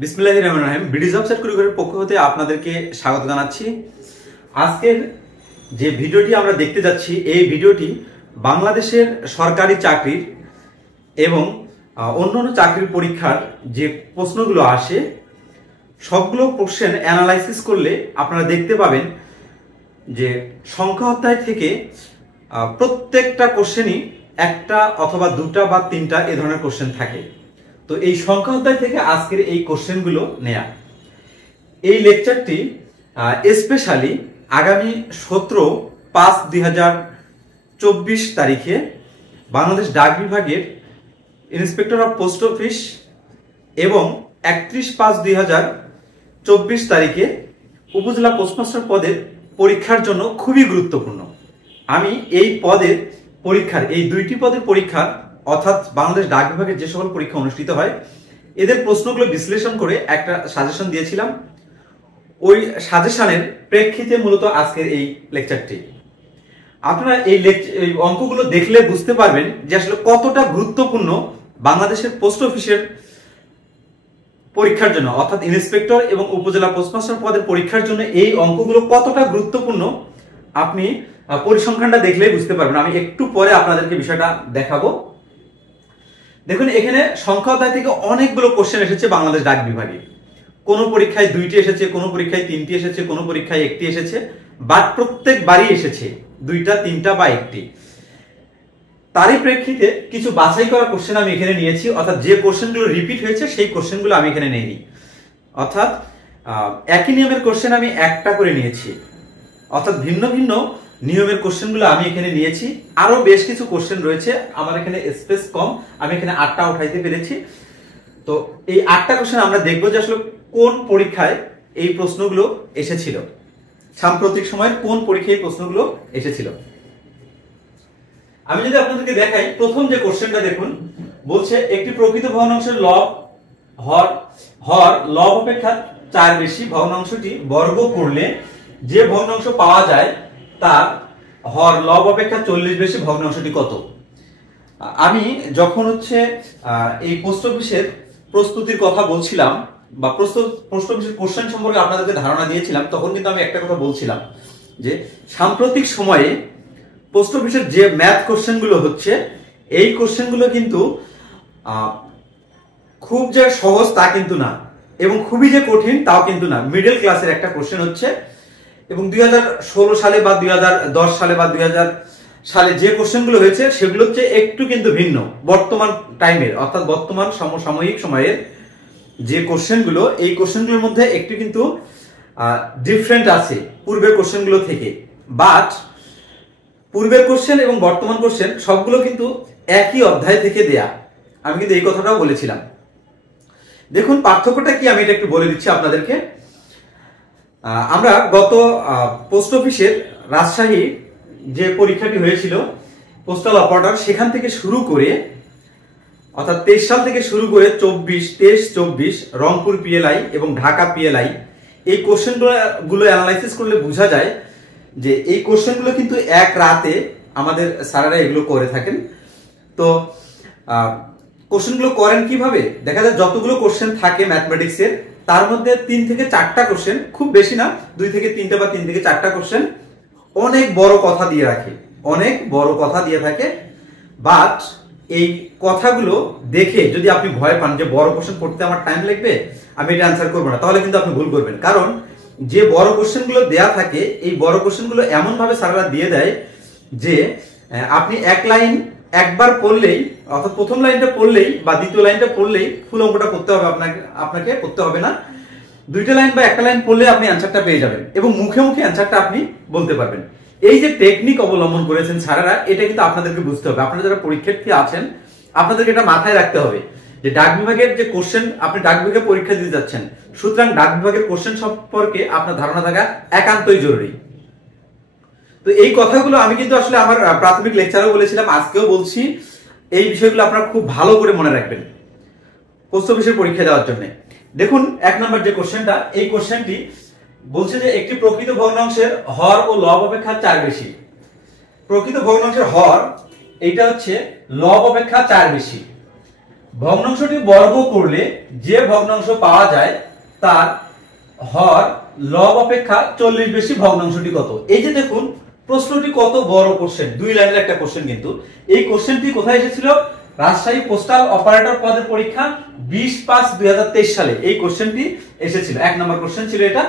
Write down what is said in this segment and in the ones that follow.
বিসমিল্লাহির রহমানির রহিম। BD job set কুরিয়ারের পক্ষ হতে আপনাদেরকে স্বাগত জানাচ্ছি। আজকের যে ভিডিওটি আমরা দেখতে যাচ্ছি, এই ভিডিওটি বাংলাদেশের সরকারি চাকরির এবং অন্যান্য চাকরির পরীক্ষার যে প্রশ্নগুলো আসে সবগুলো কোশ্চেন অ্যানালাইসিস করলে আপনারা দেখতে পাবেন যে সংখ্যা অধ্যায় থেকে প্রত্যেকটা কোশ্চেনই একটা অথবা দুটা বা তিনটা এ ধরনের কোশ্চেন থাকে। তো এই সংখ্যা অধ্যায় থেকে আজকের এই কোশ্চেনগুলো নেয়া। এই লেকচারটি স্পেশালি আগামী 17/5/2024 তারিখে বাংলাদেশ ডাক বিভাগের ইন্সপেক্টর অফ পোস্ট অফিস এবং 31/5/2024 তারিখে উপজেলা পোস্টমাস্টার পদের পরীক্ষার জন্য খুবই গুরুত্বপূর্ণ। আমি এই পদের পরীক্ষার, এই দুইটি পদের পরীক্ষার অর্থাৎ বাংলাদেশ ডাক বিভাগের যে সকল পরীক্ষা অনুষ্ঠিত হয় এদের প্রশ্নগুলো বিশ্লেষণ করে একটা সাজেশন দিয়েছিলাম। ওই সাজেশনের প্রেক্ষিতে মূলত আজকের এই লেকচারটি। আপনারা এই অঙ্কগুলো দেখলে বুঝতে পারবেন যে আসলে কতটা গুরুত্বপূর্ণ বাংলাদেশের পোস্ট অফিসের পরীক্ষার জন্য, অর্থাৎ ইন্সপেক্টর এবং উপজেলা পোস্টমাস্টার পদের পরীক্ষার জন্য এই অঙ্কগুলো কতটা গুরুত্বপূর্ণ আপনি পরিসংখ্যানটা দেখলেই বুঝতে পারবেন। আমি একটু পরে আপনাদেরকে বিষয়টা দেখাবো। দেখুন, এখানে সংখ্যা অধ্যায় থেকে অনেকগুলো কোশ্চেন এসেছে বাংলাদেশ ডাক বিভাগে। কোন পরীক্ষায় দুইটি এসেছে, কোন পরীক্ষায় তিনটি এসেছে, কোন পরীক্ষায় একটি এসেছে, বাট প্রত্যেকবারই এসেছে দুইটা, তিনটা বা একটি। তারই প্রেক্ষিতে কিছু বাছাই করা কোশ্চেন আমি এখানে নিয়েছি, অর্থাৎ যে কোশ্চেনগুলো রিপিট হয়েছে সেই কোশ্চেনগুলো আমি এখানে নেইনি। অর্থাৎ একই নিয়মের কোশ্চেন আমি একটা করে নিয়েছি, অর্থাৎ ভিন্ন ভিন্ন নিয়মের কোশ্চেনগুলো আমি এখানে নিয়েছি। আরো বেশ কিছু কোশ্চেন রয়েছে, আমার এখানে স্পেস কম, আমি এখানে 8টা উঠাইতে পেরেছি। তো এই 8টা কোশ্চেন আমরা দেখবো যে আসলে কোন পরীক্ষায় এই প্রশ্নগুলো এসেছিল, সাম্প্রতিক সময়ের কোন পরীক্ষায় এই প্রশ্নগুলো এসেছিল। আমি যদি আপনাদেরকে দেখাই, প্রথম যে কোশ্চেনটা দেখুন, বলছে একটি প্রকৃত ভগ্নাংশের হর লব অপেক্ষা 4 বেশি ভগ্নাংশটি বর্গ করলে যে ভগ্নাংশ পাওয়া যায় তার হর লব অপেক্ষা 40 বেশি ভগ্নাংশটি কত? আমি যখন এই পোস্ট অফিসের প্রস্তুতির কথা বলছিলাম বা পোস্ট অফিসের কোশ্চেন সম্পর্কে আপনাদেরকে ধারণা দিয়েছিলাম, তখন কিন্তু আমি একটা কথা বলছিলাম যে সাম্প্রতিক সময়ে পোস্ট অফিসের যে ম্যাথ কোশ্চেন গুলো হচ্ছে, এই কোশ্চেন গুলো কিন্তু খুব যে সহজ তা কিন্তু না, এবং খুবই যে কঠিন তাও কিন্তু না, মিডল ক্লাসের একটা কোশ্চেন হচ্ছে। এবং 2016 সালে বা 2010 সালে বা 2000 সালে যে কোশ্চেনগুলো হয়েছে সেগুলো হচ্ছে একটু কিন্তু ভিন্ন বর্তমান টাইমের, অর্থাৎ বর্তমান সমসাময়িক সময়ের যে কোশ্চেনগুলো, এই কোশ্চেনগুলোর মধ্যে একটু কিন্তু ডিফারেন্ট আছে পূর্বের কোশ্চেনগুলো থেকে। বাট পূর্বের কোশ্চেন এবং বর্তমান কোশ্চেন সবগুলো কিন্তু একই অধ্যায় থেকে দেয়া, আমি কিন্তু এই কথাটাও বলেছিলাম। দেখুন পার্থক্যটা কি, আমি এটা একটু বলে দিচ্ছি আপনাদেরকে। আমরা গত পোস্ট অফিসের রাজশাহী যে পরীক্ষাটি হয়েছিল পোস্টাল অপারেটর, সেখান থেকে শুরু করে অর্থাৎ 23 সাল থেকে শুরু করে 23-24 রংপুর পিএলআই এবং ঢাকা পিএলআই, এই কোশ্চেনগুলো অ্যানালাইসিস করলে বোঝা যায় যে এই কোশ্চেনগুলো কিন্তু এক রাতে আমাদের স্যারেরা এগুলো করে থাকেন। তো কোশ্চেনগুলো করেন কিভাবে? দেখা যায় যতগুলো কোশ্চেন থাকে ম্যাথমেটিক্সের, তার মধ্যে 3 থেকে 4টা কোশ্চেন, খুব বেশি না, 2 থেকে 3টা বা 3 থেকে 4টা কোশ্চেন অনেক বড় কথা দিয়ে রাখে, অনেক বড় কথা দিয়ে থাকে। বাট এই কথাগুলো দেখে যদি আপনি ভয় পান যে বড় কোশ্চেন করতে আমার টাইম লাগবে, আমি এটা অ্যান্সার করবো না, তাহলে কিন্তু আপনি ভুল করবেন। কারণ যে বড় কোশ্চেনগুলো দেয়া থাকে, এই বড় কোশ্চেনগুলো এমন ভাবে স্যাররা দিয়ে দেয় যে আপনি এক লাইন একবার পড়লেই, অর্থাৎ প্রথম লাইনটা পড়লেই বা দ্বিতীয় লাইনটা পড়লেই ফুল অঙ্কটা করতে হবে, আপনাকে করতে হবে না। 2টা লাইন বা একটা লাইন পড়লে আপনি অ্যান্সারটা পেয়ে যাবেন এবং মুখে মুখে অ্যান্সারটা আপনি বলতে পারবেন। এই যে টেকনিক অবলম্বন করেছেন স্যারেরা, এটা কিন্তু আপনাদেরকে বুঝতে হবে। আপনারা যারা পরীক্ষার্থী আছেন আপনাদেরকে এটা মাথায় রাখতে হবে যে ডাক বিভাগের যে কোশ্চেন, আপনি ডাক বিভাগে পরীক্ষা দিতে যাচ্ছেন, সুতরাং ডাক বিভাগের কোশ্চেন সম্পর্কে আপনার ধারণা থাকা একান্তই জরুরি। তো এই কথাগুলো আমি কিন্তু আসলে আমার প্রাথমিক লেকচারেও বলেছিলাম, আজকেও বলছি, এই বিষয়গুলো আপনারা খুব ভালো করে মনে রাখবেন পোস্ট অফিসের পরীক্ষা দেওয়ার জন্য। দেখুন 1 নম্বর যে কোশ্চেনটা, এই কোশ্চেনটি বলছে যে একটি প্রকৃত ভগ্নাংশের হর ও লব অপেক্ষা 4 বেশি। প্রকৃত ভগ্নাংশের হর এইটা হচ্ছে লব অপেক্ষা 4 বেশি, ভগ্নাংশটি বর্গ করলে যে ভগ্নাংশ পাওয়া যায় তার হর লব অপেক্ষা 40 বেশি ভগ্নাংশটি কত? এই যে দেখুন প্রশ্নটি কত বড় কোশ্চেন, 2 লাইনের একটা কোশ্চেন, কিন্তু এই কোশ্চেনটি কোথায় এসেছিল? রাজশাহী পোস্টাল অপারেটর পদের পরীক্ষা 20/5/2023 সালে এই কোশ্চেনটি এসেছিল। 1 নম্বর কোশ্চেন ছিল এটা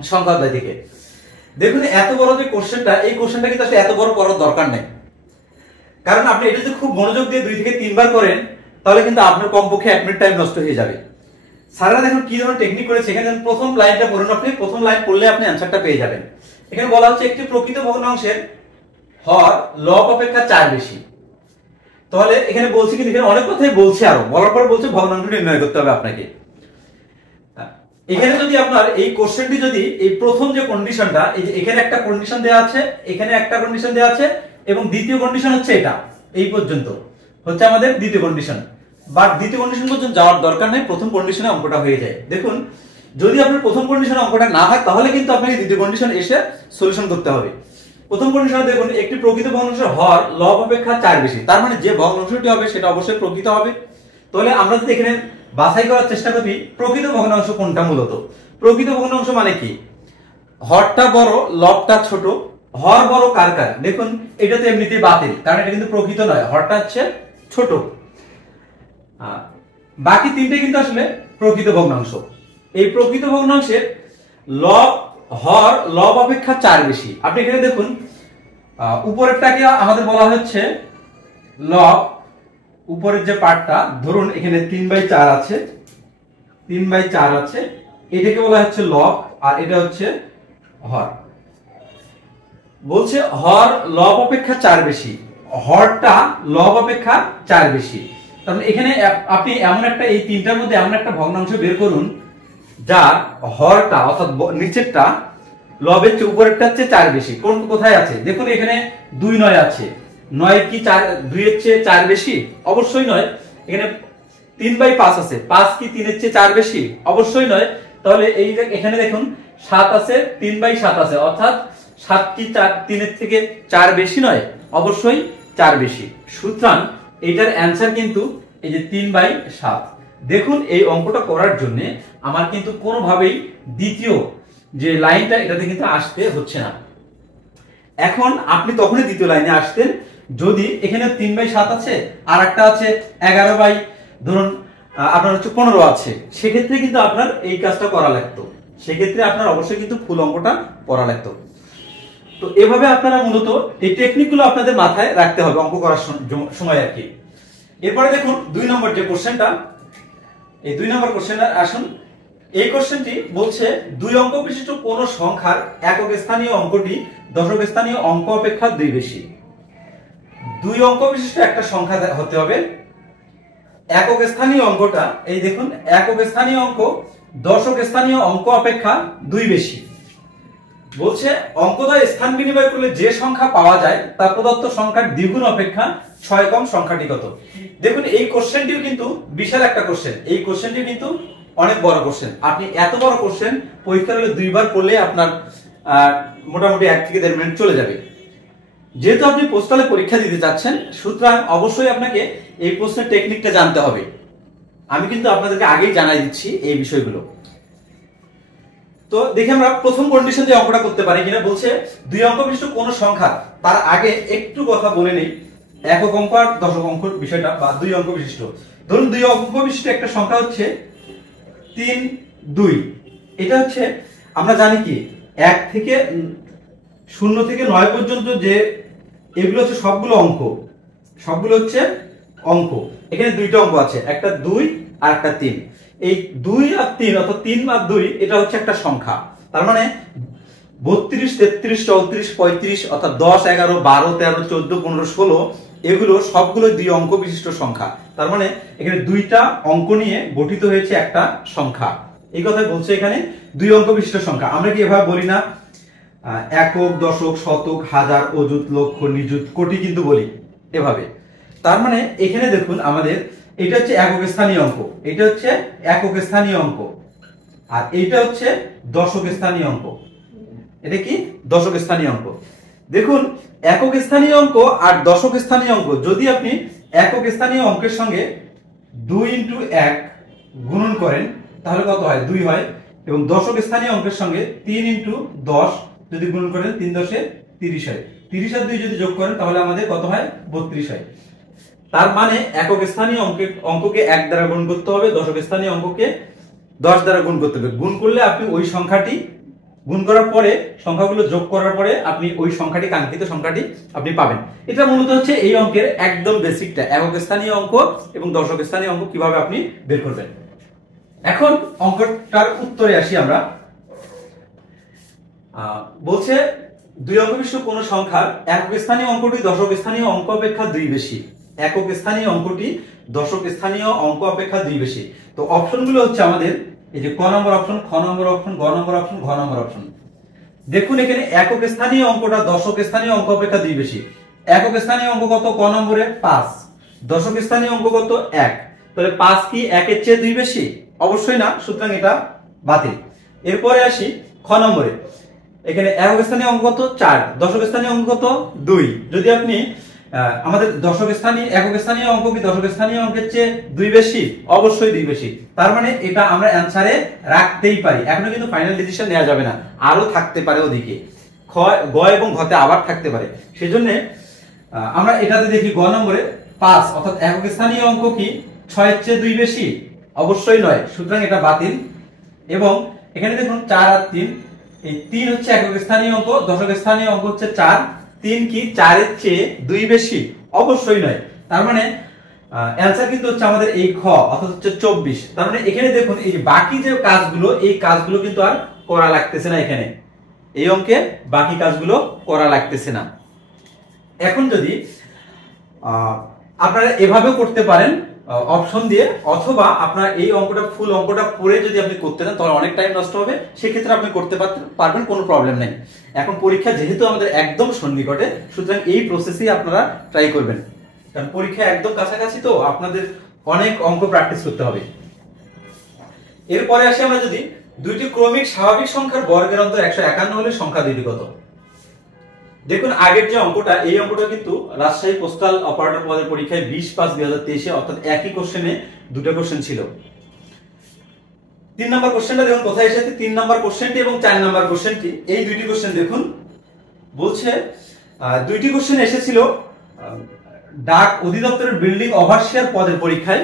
সংখ্যা অধ্যায় থেকে। দেখুন এত বড় যে কোশ্চেনটা, এই কোশ্চেনটা কিন্তু আসলে এত বড় করার দরকার নেই, কারণ আপনি এটা যদি খুব মনোযোগ দিয়ে 2 থেকে 3 বার করেন তাহলে কিন্তু আপনার কমপক্ষে 1 মিনিট টাইম নষ্ট হয়ে যাবে। স্যাররা দেখুন কি ধরনের টেকনিক করেছে, এখানে প্রথম লাইনটা পড়ুন, আপনি প্রথম লাইন পড়লে আপনি অ্যানসারটা পেয়ে যাবেন। এখানে বলা হচ্ছে একটি প্রকৃত ভগ্নাংশের হর লব অপেক্ষা 4 বেশি। তাহলে এখানে বলছে কি, এখানে অনেক কথাই বলছে, আরো বলার পর বলছে ভগ্নাংশ নির্ণয় করতে হবে আপনাকে। এখানে যদি আপনার এই কোশ্চেনটি যদি এই প্রথম যে কন্ডিশনটা, এই যে এখানে একটা কন্ডিশন দেওয়া আছে, এখানে একটা কন্ডিশন দেওয়া আছে, এবং দ্বিতীয় কন্ডিশন হচ্ছে এটা, এই পর্যন্ত হচ্ছে আমাদের দ্বিতীয় কন্ডিশন, বাট দ্বিতীয় কন্ডিশন পর্যন্ত যাওয়ার দরকার নেই, প্রথম কন্ডিশনে অঙ্কটা হয়ে যায়। দেখুন যদি আপনার প্রথম কন্ডিশনে অঙ্কটা না হয় তাহলে কিন্তু আপনাকে দ্বিতীয় কন্ডিশন এসে সলিউশন করতে হবে। প্রথম কন্ডিশনে দেখুন একটি প্রকৃত ভগ্নাংশের হর লব অপেক্ষা 4 বেশি, তার মানে যে ভগ্নাংশটি হবে সেটা অবশ্যই প্রকৃত হবে। তাহলে আমরা যদি এখানে বাছাই করার চেষ্টা করি প্রকৃত ভগ্নাংশ কোনটা, মূলত প্রকৃত ভগ্নাংশ মানে কি, হরটা বড় লবটা ছোট। হর বড় কার কার? দেখুন এটা তো এমনিতেই বাতিল, কারণ এটা কিন্তু প্রকৃত নয়, হরটা হচ্ছে ছোট। বাকি তিনটে কিন্তু আসলে প্রকৃত ভগ্নাংশ। এই প্রকৃত ভগ্নাংশের লব হর লব অপেক্ষা 4 বেশি। আপনি এখানে দেখুন উপরেরটাকে আমাদের বলা হচ্ছে লব, উপরের যে পার্টটা ধরুন এখানে 3/4 আছে, 3/4 আছে, এটাকে বলা হচ্ছে লব, আর এটা হচ্ছে হর। বলছে হর লব অপেক্ষা 4 বেশি, হরটা লব অপেক্ষা 4 বেশি। তাহলে এখানে আপনি এমন একটা, এই তিনটার মধ্যে এমন একটা ভগ্নাংশ বের করুন যার হরটা অর্থাৎ নিচেরটা লবের চেয়ে উপরেরটা হচ্ছে 4 বেশি। কোন কোথায় আছে? দেখুন এখানে 2/9 আছে, 9 কি 2 এর চেয়ে 4 বেশি? অবশ্যই নয়। এখানে 3/5 আছে, 5 কি 3 এর চেয়ে 4 বেশি? অবশ্যই নয়। তাহলে এই এখানে দেখুন 7 আছে, 3/7 আছে, অর্থাৎ 7 কি 3 এর থেকে 4 বেশি নয়? অবশ্যই 4 বেশি। সুতরাং এটার অ্যানসার কিন্তু এই যে 3/7। দেখুন এই অঙ্কটা করার জন্য আমার কিন্তু কোনোভাবেই দ্বিতীয় যে লাইনটা এটাতে কিন্তু আসতে হচ্ছে না। এখন আপনি তখনই দ্বিতীয় লাইনে আসতেন যদি এখানে 3/7 আছে, আর একটা আছে 11 ধরুন আপনার হচ্ছে 15 আছে, সেক্ষেত্রে কিন্তু আপনার এই কাজটা করা লাগতো, সেক্ষেত্রে আপনার অবশ্যই কিন্তু ফুল অঙ্কটা করা লাগতো। তো এভাবে আপনারা মূলত এই টেকনিকগুলো আপনাদের মাথায় রাখতে হবে অঙ্ক করার সময় আর কি। এরপরে দেখুন 2 নম্বর যে কোশ্চেনটা, এই 2 নম্বর কোশ্চেনটা আসুন। এই কোশ্চেনটি বলছে 2 অঙ্ক বিশিষ্ট কোন সংখ্যার একক স্থানীয় অঙ্কটি দশক স্থানীয় অঙ্ক অপেক্ষা 2 বেশি। 2 অঙ্ক বিশিষ্ট একটা সংখ্যা হতে হবে, একক স্থানীয় অঙ্কটা এই দেখুন একক স্থানীয় অঙ্ক দশক স্থানীয় অঙ্ক অপেক্ষা 2 বেশি। বলছে অঙ্কদ্বয় স্থান বিনিময় করলে যে সংখ্যা পাওয়া যায় তা প্রদত্ত সংখ্যার দ্বিগুণ অপেক্ষা 6 কম সংখ্যাটি কত? দেখুন এই কোশ্চেনটিও কিন্তু বিশাল একটা কোশ্চেন, এই কোশ্চেনটি কিন্তু অনেক বড় কোশ্চেন। আপনি এত বড় কোশ্চেন পরীক্ষার হলে 2 বার পড়লে আপনার মোটামুটি 1 থেকে 1.5 মিনিট চলে যাবে। যেহেতু আপনি পোস্টালে পরীক্ষা দিতে যাচ্ছেন, সুতরাং অবশ্যই আপনাকে এই প্রশ্নের টেকনিকটা জানতে হবে। আমি কিন্তু আপনাদেরকে আগেই জানাই দিচ্ছি এই বিষয়গুলো। তো দেখি আমরা প্রথম কন্ডিশন দিয়ে অঙ্কটা করতে পারি কিনা। বলছে 2 অঙ্ক বিশিষ্ট কোন সংখ্যা, তার আগে একটু কথা বলে নেই একক অঙ্ক আর দশক অঙ্ক বিষয়টা, বা 2 অঙ্ক বিশিষ্ট। ধরুন 2 অঙ্ক বিশিষ্ট একটা সংখ্যা হচ্ছে 3, 2। এটা হচ্ছে আমরা জানি কি 1 থেকে 0 থেকে 9 পর্যন্ত যে এগুলো হচ্ছে সবগুলো অঙ্ক, সবগুলো হচ্ছে অঙ্ক। এখানে 2টা অঙ্ক আছে, একটা 2 আর একটা 3। এই 2 আর 3 অর্থাৎ 3 আর 2 এটা হচ্ছে একটা সংখ্যা। তার মানে 32, 33, 34, 35 অর্থাৎ 10, 11, 12, 13, 14, 15, 16 এগুলো সবগুলো 2 অঙ্ক বিশিষ্ট সংখ্যা। তার মানে এখানে 2টা অঙ্ক নিয়ে গঠিত হয়েছে একটা সংখ্যা। এই কথাই বলছে এখানে 2 অঙ্ক বিশিষ্ট সংখ্যা। আমরা কি এভাবে বলি না একক, দশক, শতক, হাজার, অযুত, লক্ষ, নিযুত, কোটি কিন্তু বলি এভাবে। তার মানে এখানে দেখুন আমাদের এটা হচ্ছে একক স্থানীয় অঙ্ক, এটা হচ্ছে একক স্থানীয় অঙ্ক, আর এইটা হচ্ছে দশক স্থানীয় অঙ্ক। এটা কি দশক স্থানীয় অঙ্ক। দেখুন একক স্থানীয় অঙ্ক আর দশক স্থানীয় অঙ্ক, যদি আপনি একক স্থানীয় অঙ্কের সঙ্গে 2 ইন্টু 1 গুণন করেন তাহলে কত হয়? 2 হয়। এবং দশক স্থানীয় অঙ্কের সঙ্গে 3 ইন্টু 10 যদি গুণন করেন 3 10 30 হয়। 30 আর 2 যদি যোগ করেন তাহলে আমাদের কত হয়? 32 হয়। তার মানে একক স্থানীয় অঙ্ককে 1 দ্বারা গুণ করতে হবে, দশক স্থানীয় অঙ্ককে 10 দ্বারা গুণ করতে হবে। গুণ করলে আপনি ওই সংখ্যাটি, গুণ করার পরে সংখ্যাগুলো যোগ করার পরে আপনি ওই সংখ্যাটি, কাঙ্ক্ষিত সংখ্যাটি আপনি পাবেন। এটা মূলত হচ্ছে এই অঙ্কের একদম বেসিকটা, একক স্থানীয় অঙ্ক এবং দশক স্থানীয় অঙ্ক কিভাবে আপনি বের করবেন। এখন অঙ্কটার উত্তরে আসি আমরা। বলছে 2 অঙ্ক বিশিষ্ট কোন সংখ্যার একক স্থানীয় অঙ্কটি দশক স্থানীয় অঙ্ক অপেক্ষা 2 বেশি। একক স্থানীয় অঙ্কটি দশক স্থানীয় অঙ্ক অপেক্ষা 2 বেশি। তো অপশনগুলো হচ্ছে আমাদের এই যে ক নম্বর অপশন, খ নম্বর অপশন, গ নম্বর অপশন, ঘ নম্বর অপশন। দেখুন এখানে একক স্থানীয় অঙ্কটা দশক স্থানীয় অঙ্ক অপেক্ষা 2 বেশি। একক স্থানীয় অঙ্ক কত? ক নম্বরে 5। দশক স্থানীয় অঙ্ক কত? 1। তাহলে 5 কি 1 এর চেয়ে 2 বেশি? অবশ্যই না, সুতরাং এটা বাতিল। এরপরে আসি খ নম্বরে। এখানে একক স্থানীয় অঙ্ক কত? 4। দশক স্থানীয় অঙ্ক কত? 2। যদি আপনি আমাদের দশক স্থানীয় একক স্থানীয় অঙ্ক কি দশক স্থানীয় অঙ্কের চেয়ে 2 বেশি? অবশ্যই 2 বেশি। তার মানে এটা আমরা অ্যানসারে রাখতেই পারি, এখনো কিন্তু ফাইনাল ডিসিশন নেওয়া যাবে না, আরো থাকতে পারে ওদিকে, খ গ এবং ঘতে আবার থাকতে পারে। সেজন্য আমরা এটাতে দেখি গ নম্বরে 5, অর্থাৎ একক স্থানীয় অঙ্ক কি 6 এর চেয়ে 2 বেশি? অবশ্যই নয়, সুতরাং এটা বাতিল। এবং এখানে দেখুন 4 আর 3, এই 3 হচ্ছে একক স্থানীয় অঙ্ক, দশক স্থানীয় অঙ্ক হচ্ছে 4। 3 কি 4 এর চেয়ে 2 বেশি? অবশ্যই নয়। তার মানে অ্যানসার কিন্তু হচ্ছে আমাদের এই খ, অর্থাৎ হচ্ছে 24। তার মানে এখানে দেখুন এই বাকি যে কাজগুলো, এই কাজগুলো কিন্তু আর করা লাগতেছে না। এখানে এই অঙ্কে বাকি কাজগুলো করা লাগতেছে না। এখন যদি আপনারা এভাবেও করতে পারেন অপশন দিয়ে, অথবা আপনারা এই অঙ্কটা ফুল অঙ্কটা পড়ে যদি আপনি করতে চান তাহলে অনেক টাইম নষ্ট হবে, সেক্ষেত্রে আপনি করতে পারবেন, কোনো প্রবলেম নেই। এখন পরীক্ষা যেহেতু আমাদের একদম সন্নিকটে, সুতরাং এই প্রসেসেই আপনারা ট্রাই করবেন, কারণ পরীক্ষা একদম কাছাকাছি, তো আপনাদের অনেক অঙ্ক প্র্যাকটিস করতে হবে। এরপরে আসি আমরা যদি দুইটি ক্রমিক স্বাভাবিক সংখ্যার বর্গের অন্তর 151 হলে সংখ্যা দুইটি কত? দেখুন আগের যে অঙ্কটা, এই অঙ্কটা কিন্তু রাজশাহী পোস্টাল অপারেটর পদের পরীক্ষায় 20/5/2023 অর্থাৎ একই কোশ্চেনে দুটো কোশ্চেন ছিল। 3 নম্বর কোশ্চেনটা দেখুন কোথায় এসেছে। 3 নম্বর কোশ্চেনটি এবং 4 নম্বর কোশ্চেনটি, এই দুইটি কোশ্চেন দেখুন। বলছে দুইটি কোশ্চেন এসেছিল ডাক অধিদপ্তরের বিল্ডিং ওভারসিয়ার পদের পরীক্ষায়।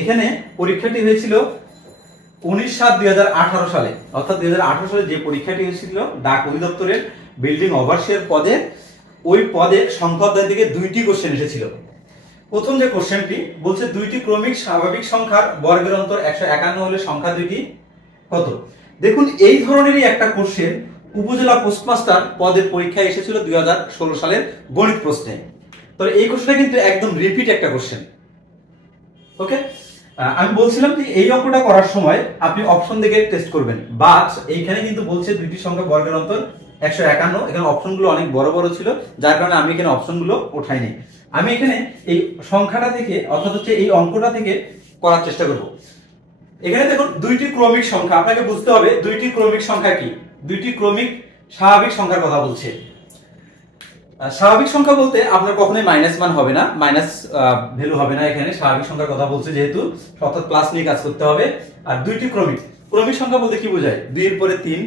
এখানে পরীক্ষাটি হয়েছিল 19/7/2018 সালে, অর্থাৎ 2018 সালে যে পরীক্ষাটি হয়েছিল ডাক অধিদপ্তরের বিল্ডিং ওভারসিয়ার পদে, ওই পদে সংখ্যা অধ্যায় থেকে দুইটি কোশ্চেন এসেছিল। প্রথম যে কোশ্চেনটি বলছে দুইটি ক্রমিক স্বাভাবিক সংখ্যার বর্গের অন্তর 151 হলে সংখ্যা দুইটি কত? দেখুন এই ধরনেরই একটা কোশ্চেন উপজেলা পোস্টমাস্টার পদের পরীক্ষায় এসেছিল 2016 সালের গণিত প্রশ্নে। তো এই কোশ্চেনটা কিন্তু একদম রিপিট একটা কোশ্চেন। ওকে, আমি বলছিলাম যে এই অঙ্কটা করার সময় আপনি অপশন দেখে টেস্ট করবেন, বাট এইখানে কিন্তু বলছে দুইটি সংখ্যা বর্গের অন্তর 151। এখানে অপশনগুলো অনেক বড় বড় ছিল, যার কারণে আমি এখানে অপশনগুলো ওঠাইনি। আমি এখানে এই সংখ্যাটা থেকে, অর্থাৎ হচ্ছে এই অঙ্কটা থেকে করার চেষ্টা করব। এখানে দেখুন দুইটি ক্রমিক সংখ্যা, আপনাকে বুঝতে হবে দুইটি ক্রমিক সংখ্যা কি, দুইটি ক্রমিক স্বাভাবিক সংখ্যার কথা বলছে। স্বাভাবিক সংখ্যা বলতে আপনার কখনোই মাইনাস মান হবে না, মাইনাস ভ্যালু হবে না। এখানে স্বাভাবিক সংখ্যার কথা বলছে যেহেতু, অর্থাৎ প্লাস নিয়ে কাজ করতে হবে। আর দুইটি ক্রমিক, ক্রমিক সংখ্যা বলতে কি বোঝায়? 2 এর পরে 3,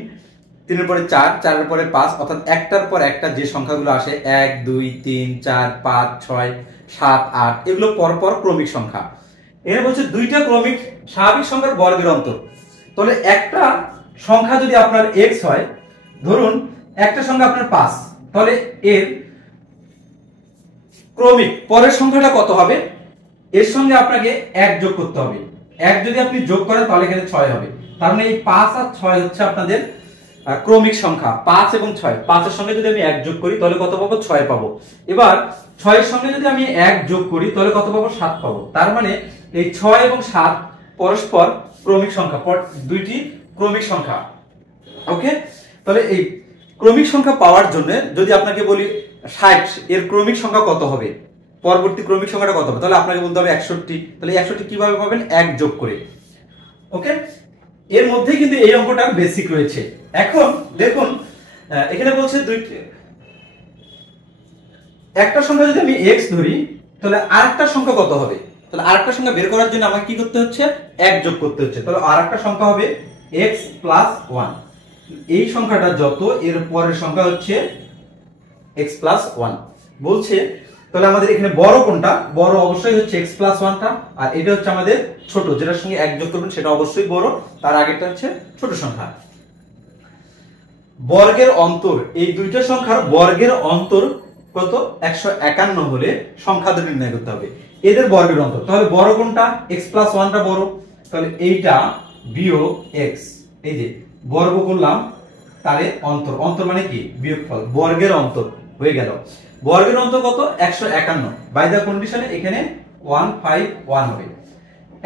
3 এর পরে 4, 4 এর পরে 5, অর্থাৎ একটার পর একটা যে সংখ্যাগুলো আসে 1 2 3 4 5 6 7 8, এগুলো পরপর ক্রমিক সংখ্যা। এখানে বলছে দুইটা ক্রমিক স্বাভাবিক সংখ্যার বর্গের অন্তর। তাহলে একটা সংখ্যা যদি আপনার x হয়, ধরুন একটা সংখ্যা আপনার 5, তাহলে এর ক্রমিক পরের সংখ্যাটা কত হবে? এর সঙ্গে আপনাকে 1 যোগ করতে হবে। 1 যদি আপনি যোগ করেন তাহলে এখানে 6 হবে। তার মানে এই 5 আর 6 হচ্ছে আপনাদের ক্রমিক সংখ্যা। 5 এবং 6, 5 এর সঙ্গে যদি আমি 1 যোগ করি তাহলে কত পাবো? 6 পাবো। এবার 6 এর সঙ্গে যদি আমি 1 যোগ করি তাহলে কত পাবো? 7 পাবো। তার মানে এই 6 এবং 7 পরস্পর ক্রমিক সংখ্যা, দুইটি ক্রমিক সংখ্যা। ওকে, তাহলে এই ক্রমিক সংখ্যা পাওয়ার জন্য যদি আপনাকে বলি 60, এর ক্রমিক সংখ্যা কত হবে, পরবর্তী ক্রমিক সংখ্যাটা কত হবে, তাহলে আপনাকে বলতে হবে 61। তাহলে 61 কিভাবে পাবেন? 1 যোগ করে। ওকে, এর মধ্যে কিন্তু এই অঙ্কটা বেসিক রয়েছে। এখন দেখুন এখানে বলছে দুইটি, একটা সংখ্যা যদি আমি x ধরি তাহলে আরেকটা সংখ্যা কত হবে? তাহলে আরেকটা সংখ্যা বের করার জন্য আমাকে কি করতে হচ্ছে, 1 যোগ করতে হচ্ছে। তাহলে আরেকটা সংখ্যা হবে x প্লাস 1। এই সংখ্যাটা যত এর পরের সংখ্যা হচ্ছে x প্লাস 1 বলছে। তাহলে আমাদের এখানে বড় কোনটা, বড় অবশ্যই হচ্ছে x প্লাস 1টা, আর এটা হচ্ছে আমাদের ছোট, যেটার সঙ্গে 1 যোগ করবেন সেটা অবশ্যই বড়, তার আগেরটা হচ্ছে ছোট সংখ্যা। বর্গের অন্তর, এই দুইটা সংখ্যার বর্গের অন্তর কত, 151 হলে সংখ্যা দুটো নির্ণয় করতে হবে। এদের বর্গের অন্তর, তাহলে বড় কোনটা, x প্লাস 1টা বড়, তাহলে এইটা বিয়োগ x, এই যে বর্গ করলাম তারে অন্তর, অন্তর মানে কি বিয়োগফল, বর্গের অন্তর হয়ে গেল। বর্গের অন্তর কত, 151, বাই দা কন্ডিশনে এখানে 151 হবে।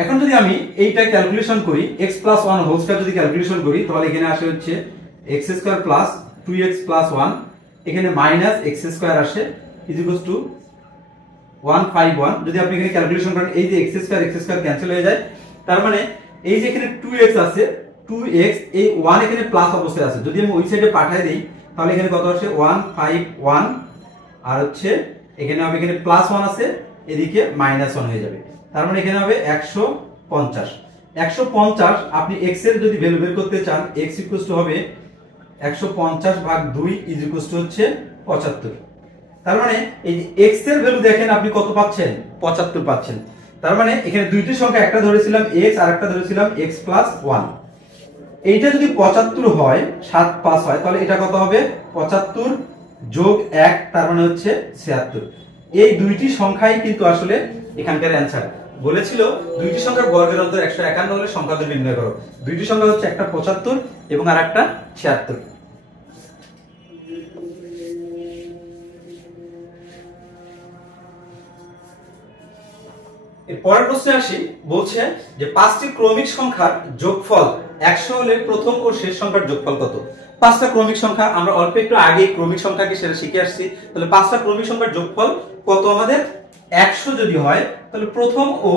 এখন যদি আমি এইটা ক্যালকুলেশন করি, x প্লাস 1 হোল স্কয়ার যদি ক্যালকুলেশন করি, তাহলে এখানে আসে হচ্ছে x square plus 2x plus 1, এখানে মাইনাস x স্কয়ার আসে ইজ ইকুয়ালস টু 151। যদি আপনি এখানে ক্যালকুলেশন করেন, এই যে x স্কয়ার ক্যান্সেল হয়ে যায়, তার মানে এই যে এখানে 2x আছে, 2x এই 1 এখানে প্লাস অবস্থায় আছে, যদি আমি ওই সাইডে পাঠিয়ে দেই তাহলে এখানে কত আসে 151, আর হচ্ছে এখানে হবে, এখানে প্লাস 1 আছে, এদিকে মাইনাস 1 হয়ে যাবে, তার মানে এখানে হবে 150। 150 আপনি x এর যদি ভ্যালু বের করতে চান, x ইকুয়ালস টু হবে 150 ভাগ 2 ইজ ইকুয়ালস টু হচ্ছে 75। তার মানে এই যে x এর ভ্যালু দেখেন আপনি কত পাচ্ছেন, 75 পাচ্ছেন। তার মানে এখানে দুইটি সংখ্যা, একটা ধরেছিলাম x আর একটা ধরেছিলাম x প্লাস 1। এইটা যদি 75 হয়, 7 5 হয়, তাহলে এটা কত হবে 75 যোগ 1, তার মানে হচ্ছে 76। এই দুইটি সংখ্যাই কিন্তু আসলে এখানকার অ্যানসার। বলেছিল দুইটি সংখ্যার বর্গের অন্তর 151 হলে সংখ্যা দুটো নির্ণয় করো। দুইটি সংখ্যা হচ্ছে একটা 75 এবং আরেকটা 76। এর পরের প্রশ্নে আসি, বলছে যে 5টি ক্রমিক সংখ্যার যোগফল 100 হলে প্রথম ও শেষ সংখ্যার যোগফল কত। 5টা ক্রমিক সংখ্যা, আমরা অল্প একটু আগে ক্রমিক সংখ্যাকে সেটা শিখে আসছি। তাহলে 5টা ক্রমিক সংখ্যার যোগফল কত আমাদের, 100 যদি হয় তাহলে প্রথম ও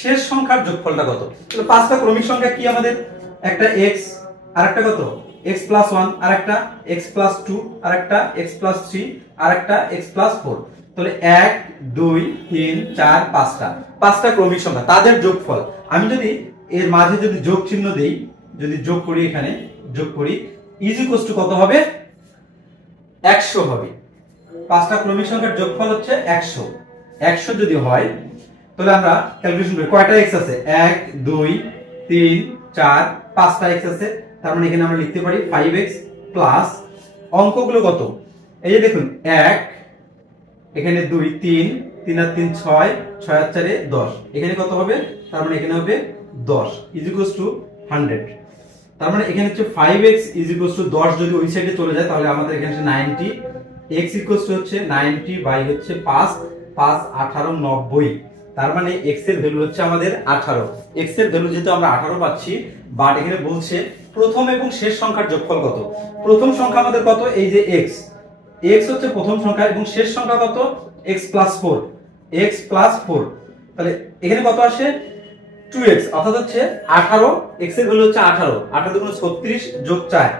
শেষ সংখ্যার যোগফলটা কত। তাহলে 5টা ক্রমিক সংখ্যা কি আমাদের, একটা x, আরেকটা কত x প্লাস 1, আরেকটা x প্লাস 2, আরেকটা x প্লাস 3, আরেকটা x প্লাস 4। তাহলে 1 2 3 4 5টা ক্রমিক সংখ্যা, তাদের যোগফল আমি যদি এর মাঝে যদি যোগ চিহ্ন দেই, যদি যোগ করি, এখানে যোগ করি, ইজ ইকুয়ালস টু কত হবে, 100 হবে। 5টা ক্রমিক সংখ্যার যোগফল হচ্ছে 100। 100 যদি হয় তাহলে আমরা ক্যালকুলেশন করি, কয়টা x আছে, 1 2 3 4 5টা x আছে, তার মানে এখানে আমরা লিখতে পারি 5x প্লাস অঙ্কগুলো কত, এই যে দেখুন 1, এখানে 2 3 3 আর 3 6 6 আর 4 10, এখানে কত হবে, তার মানে এখানে হবে 10 ইজ ইকুয়ালস টু 100। তার মানে এখানে হচ্ছে 5x ইজ ইকুয়ালস টু 10 যদি ওই সাইডে চলে যায় তাহলে আমাদের এখানে 90, x ইকুয়ালস টু হচ্ছে 90 বাই হচ্ছে 5 5 18 90। তার মানে x এর ভ্যালু হচ্ছে আমাদের 18। x এর ভ্যালু যেহেতু আমরা 18 পাচ্ছি, বাট এখানে বলছে প্রথম এবং শেষ সংখ্যার যোগফল কত। প্রথম সংখ্যা আমাদের কত, এই যে x, x হচ্ছে প্রথম সংখ্যা, এবং শেষ সংখ্যা কত, x প্লাস 4, x প্লাস 4। তাহলে এখানে কত আসে 2x, অর্থাৎ হচ্ছে 18, x এর ভ্যালু হচ্ছে 18, 18 দুগুণ 36 যোগ 4,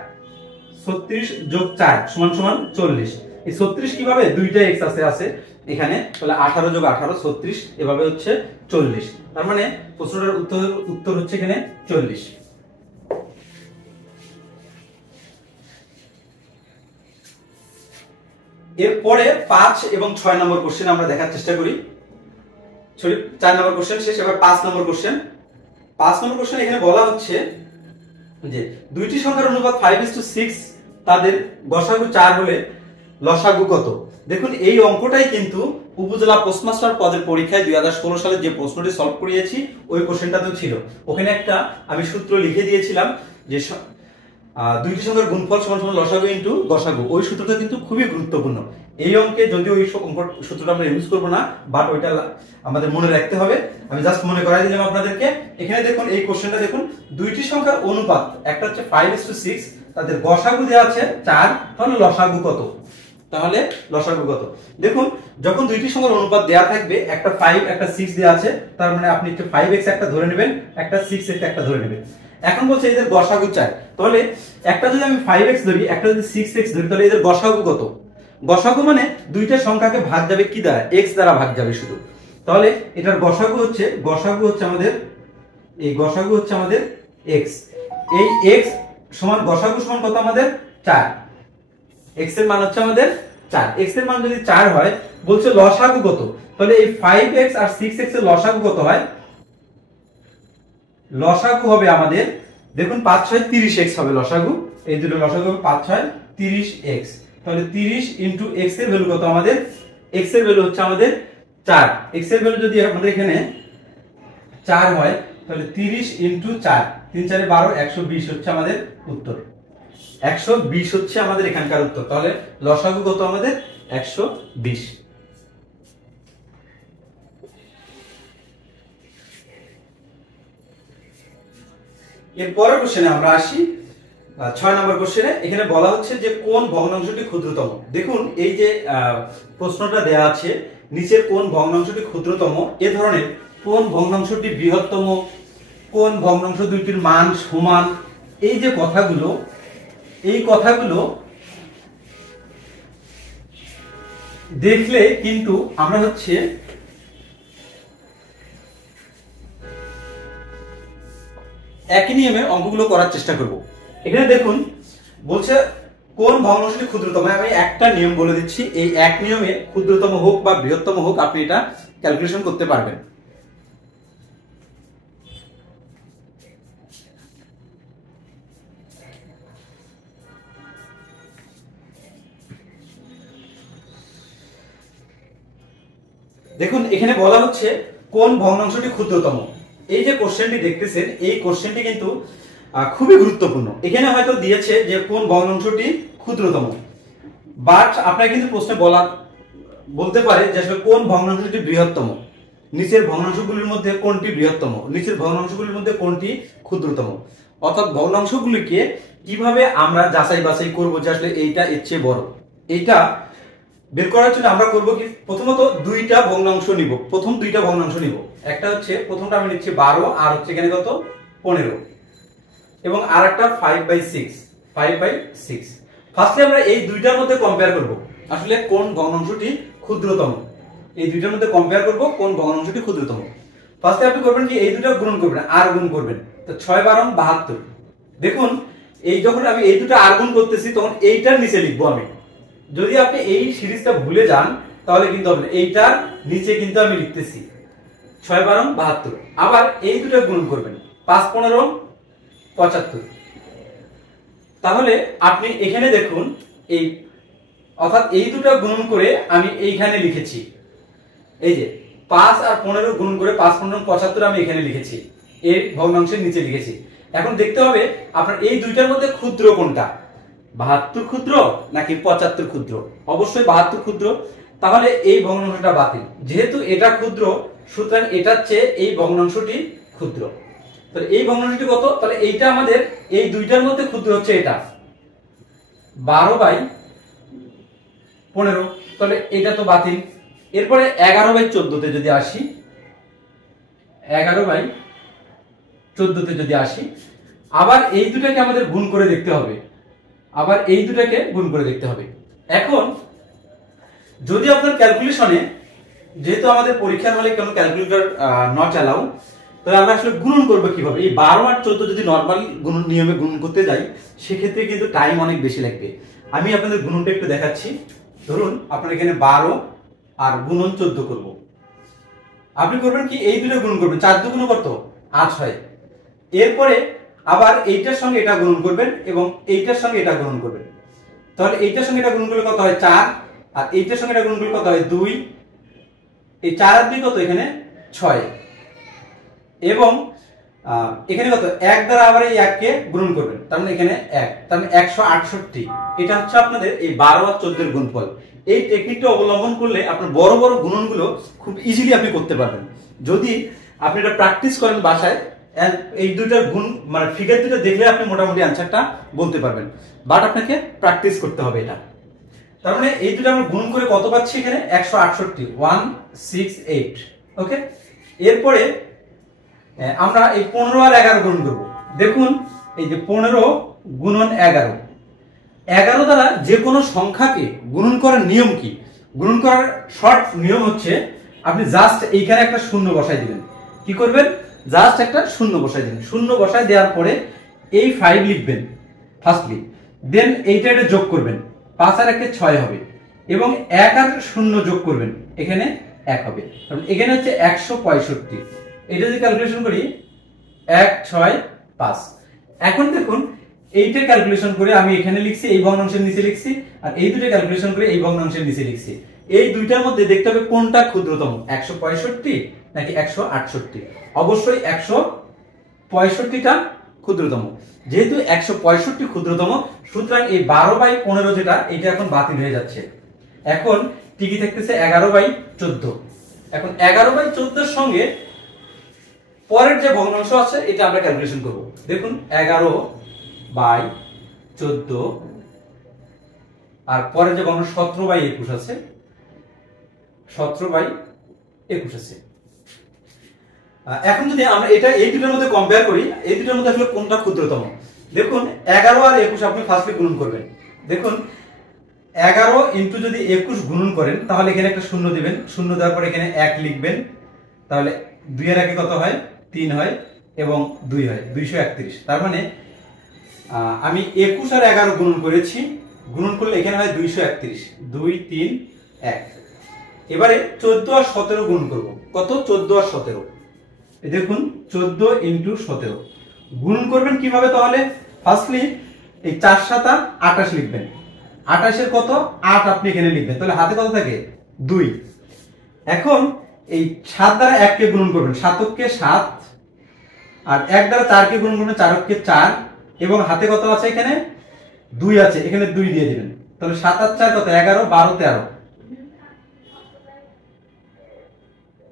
36 যোগ 4 সমান সমান 40। এই 36 কিভাবে, দুইটা x আছে এখানে, তাহলে 18 যোগ 18 36, এভাবে হচ্ছে 40। তার মানে প্রশ্নটার উত্তর হচ্ছে এখানে 40। এরপরে 5 এবং 6 নম্বর কোশ্চেন আমরা দেখার চেষ্টা করি। 4 নম্বর কোশ্চেন শেষ, এবার 5 নম্বর কোশ্চেন। 5 নম্বর কোশ্চেন এখানে বলা হচ্ছে যে দুইটি সংখ্যার অনুপাত 5:6, তাদের গসাগু 4 হলে লসাগু কত। দেখুন এই অঙ্কটাই কিন্তু উপজেলা পোস্টমাস্টার পদের পরীক্ষায় 2016 সালে যে প্রশ্নটি সলভ করিয়েছি ওই কোশ্চেনটাতেও ছিল। ওখানে একটা আমি সূত্র লিখে দিয়েছিলাম যে দুইটি সংখ্যার গুণফল সমান সমান লসাগু ইনটু গসাগু। ওই সূত্রটা কিন্তু খুবই গুরুত্বপূর্ণ। এই অঙ্কে যদিও ওই সূত্রটা আমরা ইউজ করব না, বাট ওইটা আমাদের মনে রাখতে হবে। আমি জাস্ট মনে করাই দিলাম আপনাদেরকে। এখানে দেখুন এই কোশ্চেনটা দেখুন, দুইটি সংখ্যার অনুপাত, একটা হচ্ছে 5:6, তাদের গসাগু দেওয়া আছে 4, তাহলে লসাগু কত। তাহলে লসাগু কত, দেখুন যখন দুইটি সংখ্যার অনুপাত দেয়া থাকবে, একটা 5 একটা 6 দেয়া আছে, তার মানে আপনি একটা 5x একটা ধরে নেবেন, একটা 6x একটা ধরে নেবেন। এখন বলছে এদের গসাগু 4, তাহলে একটা যদি আমি 5x ধরি, একটা যদি 6x ধরি, তাহলে এদের গসাগু কত। গসাগু মানে দুইটা সংখ্যাকে ভাগ যাবে কি দ্বারা, x দ্বারা ভাগ যাবে শুধু। তাহলে এটার গসাগু হচ্ছে আমাদের এই গসাগু হচ্ছে আমাদের x। এই x সমান গসাগু সমান কত আমাদের 4। x এর মান হচ্ছে আমাদের 4। x এর মান যদি 4 হয়, বলছে লসাগু কত, তাহলে এই 5x আর 6x এর লসাগু কত হয়? লসাগু হবে আমাদের, দেখুন 5 6 30x হবে লসাগু। এই দুটো লসাগু হবে 5 6 30x। তাহলে 30 ইনটু x এর ভ্যালু কত আমাদের? x এর ভ্যালু হচ্ছে আমাদের 4। x এর ভ্যালু যদি আমাদের এখানে 4 হয়, তাহলে 30 ইনটু 4, 3 4 12, 120 হচ্ছে আমাদের উত্তর। 120 হচ্ছে আমাদের এখানকার উত্তর। তাহলে লসাগু কত আমাদের? 120। এর পরের কোশ্চেনে আমরা আসি, 6 নম্বর কোশ্চেনে। এখানে বলা হচ্ছে যে কোন ভগ্নাংশটি ক্ষুদ্রতম। দেখুন এই যে প্রশ্নটা দেয়া আছে, নিচের কোন ভগ্নাংশটি ক্ষুদ্রতম, এ ধরনের কোন ভগ্নাংশটি বৃহত্তম, কোন ভগ্নাংশ দুইটির মান সমান, এই যে কথাগুলো, এই কথাগুলো দেখলে কিন্তু আমরা হচ্ছে একই নিয়মে অঙ্কগুলো করার চেষ্টা করব। এখানে দেখুন বলছে কোন ভগ্নাংশটি ক্ষুদ্রতম। আমি একটা নিয়ম বলে দিচ্ছি, এই এক নিয়মে ক্ষুদ্রতম হোক বা বৃহত্তম হোক আপনি এটা ক্যালকুলেশন করতে পারবেন। দেখুন এখানে বলা হচ্ছে কোন ভগ্নাংশটি ক্ষুদ্রতম। এই যে কোশ্চেনটি দেখতেছেন, এই কোশ্চেনটি কিন্তু খুবই গুরুত্বপূর্ণ। এখানে হয়তো দিয়েছে যে কোন ভগ্নাংশটি ক্ষুদ্রতম, বাট আপনার কিন্তু প্রশ্নে বলতে পারে যে আসলে কোন ভগ্নাংশটি বৃহত্তম, নিচের ভগ্নাংশগুলির মধ্যে কোনটি বৃহত্তম, নিচের ভগ্নাংশগুলির মধ্যে কোনটি ক্ষুদ্রতম। অর্থাৎ ভগ্নাংশগুলিকে কিভাবে আমরা যাচাই বাছাই করব যে আসলে এইটা এর চেয়ে বড়। এইটা বের করার জন্য আমরা করব কি, প্রথমত দুইটা ভগ্নাংশ নিব, প্রথম দুইটা ভগ্নাংশ নিব। একটা হচ্ছে প্রথমটা আমি নিচ্ছি 12, আর হচ্ছে এখানে কত 15, এবং আরেকটা 5/6। ফার্স্টলি আমরা এই দুইটার মধ্যে কম্পেয়ার করব আসলে কোন ভগ্নাংশটি ক্ষুদ্রতম। এই দুইটার মধ্যে কম্পেয়ার করব কোন ভগ্নাংশটি ক্ষুদ্রতম। ফার্স্টে আপনি করবেন কি, এই দুটো গুণ করবেন, আর গুণ করবেন, তো 6 12 72। দেখুন এই যখন আমি এই দুটো আর গুণ করতেছি তখন এইটার নিচে লিখবো আমি। যদি আপনি এই সিরিজটা ভুলে যান তাহলে কিন্তু হবে না, এইটার নিচে কিন্তু আমি লিখতেছি 6 12 72। আবার এই দুটো গুণ করবেন, 5 15 75। তাহলে আপনি এখানে দেখুন এই, অর্থাৎ এই দুটো গুণ করে আমি এইখানে লিখেছি, এই যে 5 আর 15 গুণ করে 5 15 75 আমি এখানে লিখেছি, এই ভগ্নাংশের নিচে লিখেছি। এখন দেখতে হবে আপনার এই দুইটার মধ্যে ক্ষুদ্র কোনটা, 72 ক্ষুদ্র নাকি 75 ক্ষুদ্র। অবশ্যই 72 ক্ষুদ্র, তাহলে এই ভগ্নাংশটা বাতিল। যেহেতু এটা ক্ষুদ্র সুতরাং এটার চেয়ে এই ভগ্নাংশটি ক্ষুদ্র। তাহলে এই ভগ্নাংশটি কত, তাহলে এইটা আমাদের এই দুইটার মধ্যে ক্ষুদ্র হচ্ছে এটা 12/15, তাহলে এটা তো বাতিল। এরপরে 11/14 যদি আসি, 11/14 যদি আসি, আবার এই দুটাকে আমাদের গুণ করে দেখতে হবে, আবার এই দুটাকে গুণ করে দেখতে হবে। এখন যদি আপনার ক্যালকুলেশনে, যেহেতু আমাদের পরীক্ষার হলে কোনো ক্যালকুলেটর নট অ্যালাউ, তাহলে আমরা আসলে গুণন করবো কিভাবে। এই 12 আর 14 যদি নর্মাল গুণন নিয়মে গুণন করতে যাই সেক্ষেত্রে কিন্তু টাইম অনেক বেশি লাগবে। আমি আপনাদের গুণনটা একটু দেখাচ্ছি। ধরুন আপনার এখানে 12 আর গুণন 14 করব। আপনি করবেন কি, এই দুটো গুণ করবেন, 4 2 কত 8 হয়। এরপরে আবার এইটার সঙ্গে এটা গুণন করবেন এবং এইটার সঙ্গে এটা গুণন করবেন। তাহলে এইটার সঙ্গে এটা গুণন করলে কত হয় 4, আর এইটার সঙ্গে এটা গুণন করলে কত হয় 2। এই 4 আর 2 কত, এখানে 6, এবং এখানে কত 1 দ্বারা আবার এই 1 কে গুণন করবেন, তার মানে এখানে 1, তার মানে 168। এটা হচ্ছে আপনাদের এই 12 আর 14 এর গুণফল। এই টেকনিকটা অবলম্বন করলে আপনার বড় বড় গুণনগুলো খুব ইজিলি আপনি করতে পারবেন যদি আপনি এটা প্র্যাকটিস করেন বাসায়। এই দুইটার গুণ মানে ফিগার দুটো দেখলে আপনি মোটামুটি অ্যানসারটা বলতে পারবেন, বাট আপনাকে প্র্যাকটিস করতে হবে এটা। তার মানে এই দুটো আমরা গুণ করে কত পাচ্ছি, এখানে 168, 168। ওকে, এরপরে আমরা এই 15 আর 11 গুণ করব। দেখুন এই যে 15 গুণন 11, 11 দ্বারা যে কোনো সংখ্যাকে গুণন করার নিয়ম কি, গুণন করার শর্ট নিয়ম হচ্ছে আপনি জাস্ট এইখানে একটা শূন্য বসাই দিবেন। কি করবেন? জাস্ট একটা শূন্য বসাই দিবেন। শূন্য বসাই দেওয়ার পরে এই 5 লিখবেন ফার্স্টলি, দেন এইটা এটা যোগ করবেন, 5 আর 1 6 হবে, এবং 1 আর 0 যোগ করবেন, এখানে 1 হবে। কারণ এখানে হচ্ছে 165। এটা যদি ক্যালকুলেশন করি 1 6 5। এখন দেখুন এইটা ক্যালকুলেশন করে আমি এখানে লিখছি, এই ভগ্নাংশের নিচে লিখছি, আর এই দুটো ক্যালকুলেশন করে এই ভগ্নাংশের নিচে লিখছি। এই দুইটার মধ্যে দেখতে হবে কোনটা ক্ষুদ্রতম, 165 নাকি 168। অবশ্যই 165টা ক্ষুদ্রতম। যেহেতু 165 ক্ষুদ্রতম, সুতরাং এই 12/15 যেটা, এটা এখন বাতিল হয়ে যাচ্ছে। এখন ঠিকই থাকতেছে 11/14। এখন 11/14 এর সঙ্গে পরের যে ভগ্নাংশ আছে এটা আমরা ক্যালকুলেশন করব। দেখুন 11/14 আর পরের যে ভগ্নাংশ 17/21 আছে, 17/21 আছে। এখন যদি আমরা এটা এই দুটোর মধ্যে কম্পেয়ার করি, এই দুটোর মধ্যে আসলে কোনটা ক্ষুদ্রতম, দেখুন 11 আর 21 আপনি ফার্স্টলি গুণন করবেন। দেখুন 11 ইনটু যদি 21 গুণন করেন, তাহলে এখানে একটা শূন্য দিবেন, শূন্য দেওয়ার পর এখানে 1 লিখবেন, তাহলে 2 এর আগে কত হয়? 3 হয়, এবং 2 হয়, 231। তার মানে আমি 21 আর 11 গুণন করেছি, গুণন করলে এখানে হয় 231, 2 3 1। এবারে 14 আর 17 গুণন করব। কত? 14 আর 17। দেখুন 14 ইনটু 17 গুণন করবেন কিভাবে? তাহলে ফার্স্টলি এই 4 7 28 লিখবেন, 28 এর কত? 8 আপনি এখানে লিখবেন, তাহলে হাতে কত থাকে? 2। এখন এই 7 দ্বারা 1 কে গুণন করবেন, 7 কে 7, আর 1 দ্বারা 4 কে গুণন করবেন, 4 কে 4, এবং হাতে কত আছে? এখানে 2 আছে, এখানে 2 দিয়ে দিবেন, তাহলে 7 আর 4 কত? 11 12 13,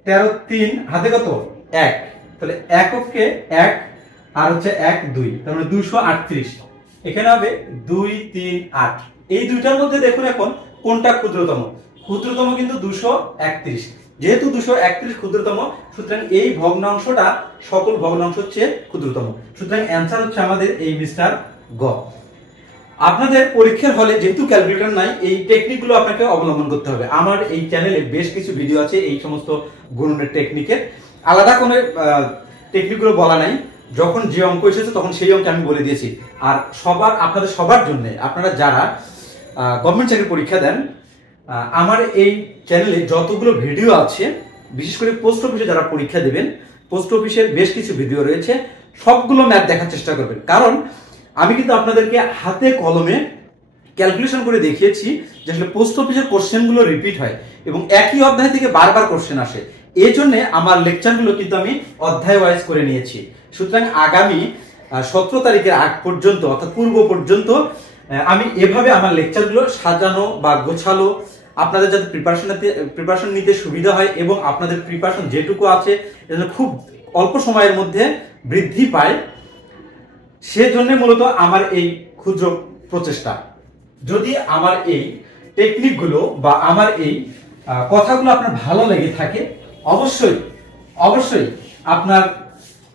13 3, হাতে কত? 1, তাহলে এককে 1 আর হচ্ছে 1 2, তার মানে 238। এখানে হবে 2 3 8। এই দুইটার মধ্যে দেখুন এখন কোনটা ক্ষুদ্রতম। ক্ষুদ্রতম কিন্তু 231। যেহেতু 231 ক্ষুদ্রতম, সুতরাং এই ভগ্নাংশটা সকল ভগ্নাংশ হচ্ছে ক্ষুদ্রতম। সুতরাং অ্যানসার হচ্ছে আমাদের এই মিস্টার গ। আপনাদের পরীক্ষার হলে যেহেতু ক্যালকুলেটর নাই, এই টেকনিকগুলো আপনাকে অবলম্বন করতে হবে। আমার এই চ্যানেলে বেশ কিছু ভিডিও আছে এই সমস্ত গুণনের টেকনিকের, আলাদা কোনো টেকনিকগুলো বলা নাই। যখন যে অঙ্ক এসেছে তখন সেই অঙ্ক আমি বলে দিয়েছি। আর আপনাদের সবার জন্য, আপনারা যারা গভর্নমেন্ট চাকরির পরীক্ষা দেন, আমার এই চ্যানেলে যতগুলো ভিডিও আছে, বিশেষ করে পোস্ট অফিসে যারা পরীক্ষা দেবেন, পোস্ট অফিসের বেশ কিছু ভিডিও রয়েছে, সবগুলো ম্যাথ দেখার চেষ্টা করবেন। কারণ আমি কিন্তু আপনাদেরকে হাতে কলমে ক্যালকুলেশন করে দেখিয়েছি যে আসলে পোস্ট অফিসের কোশ্চেনগুলো রিপিট হয় এবং একই অধ্যায় থেকে বারবার কোশ্চেন আসে। এই জন্য আমার লেকচারগুলো কিন্তু আমি অধ্যায় ওয়াইজ করে নিয়েছি। সুতরাং আগামী 17 তারিখের আগ পর্যন্ত, অর্থাৎ পূর্ব পর্যন্ত, আমি এভাবে আমার লেকচারগুলো সাজানো বা গোছালো, আপনাদের যাতে প্রিপারেশন নিতে সুবিধা হয় এবং আপনাদের প্রিপারেশন যেটুকু আছে যেন খুব অল্প সময়ের মধ্যে বৃদ্ধি পায়, সেজন্য মূলত আমার এই ক্ষুদ্র প্রচেষ্টা। যদি আমার এই টেকনিকগুলো বা আমার এই কথাগুলো আপনার ভালো লেগে থাকে, অবশ্যই অবশ্যই আপনার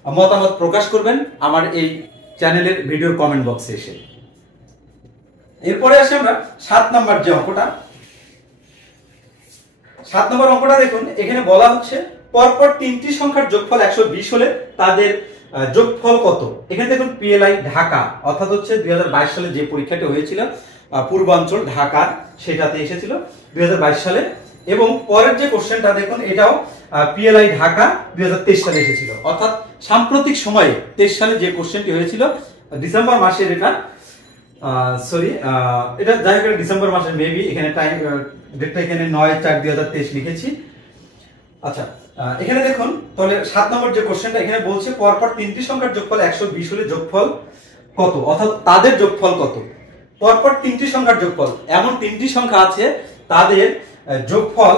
মতামত প্রকাশ করবেন আমার এই চ্যানেলের ভিডিওর কমেন্ট বক্সে এসে। এরপরে আসি আমরা 7 নম্বর যে অঙ্কটা। 7 নম্বর অঙ্কটা দেখুন, এখানে বলা হচ্ছে পরপর 3টি সংখ্যার যোগফল 120 হলে তাদের যোগফল কত। এখানে দেখুন পিএলআই ঢাকা, অর্থাৎ হচ্ছে 2022 সালে যে পরীক্ষাটি হয়েছিল পূর্বাঞ্চল ঢাকা, সেটাতে এসেছিল 2022 সালে। এবং পরের যে কোশ্চেনটা দেখুন, এটাও পিএলআই ঢাকা 2023 সালে এসেছিল, অর্থাৎ সাম্প্রতিক সময়ে 23 সালে যে কোশ্চেনটি হয়েছিল ডিসেম্বর মাসের, এটা যাই হোক ডিসেম্বর মাসের মেবি, এখানে টাইম ডেটটা এখানে 9/4/2023 লিখেছি। আচ্ছা, এখানে দেখুন তাহলে 7 নম্বর যে কোশ্চেনটা এখানে বলছে পরপর 3টি সংখ্যার যোগফল 120 হলে যোগফল কত, অর্থাৎ তাদের যোগফল কত। পরপর 3টি সংখ্যার যোগফল, এমন 3টি সংখ্যা আছে তাদের যোগফল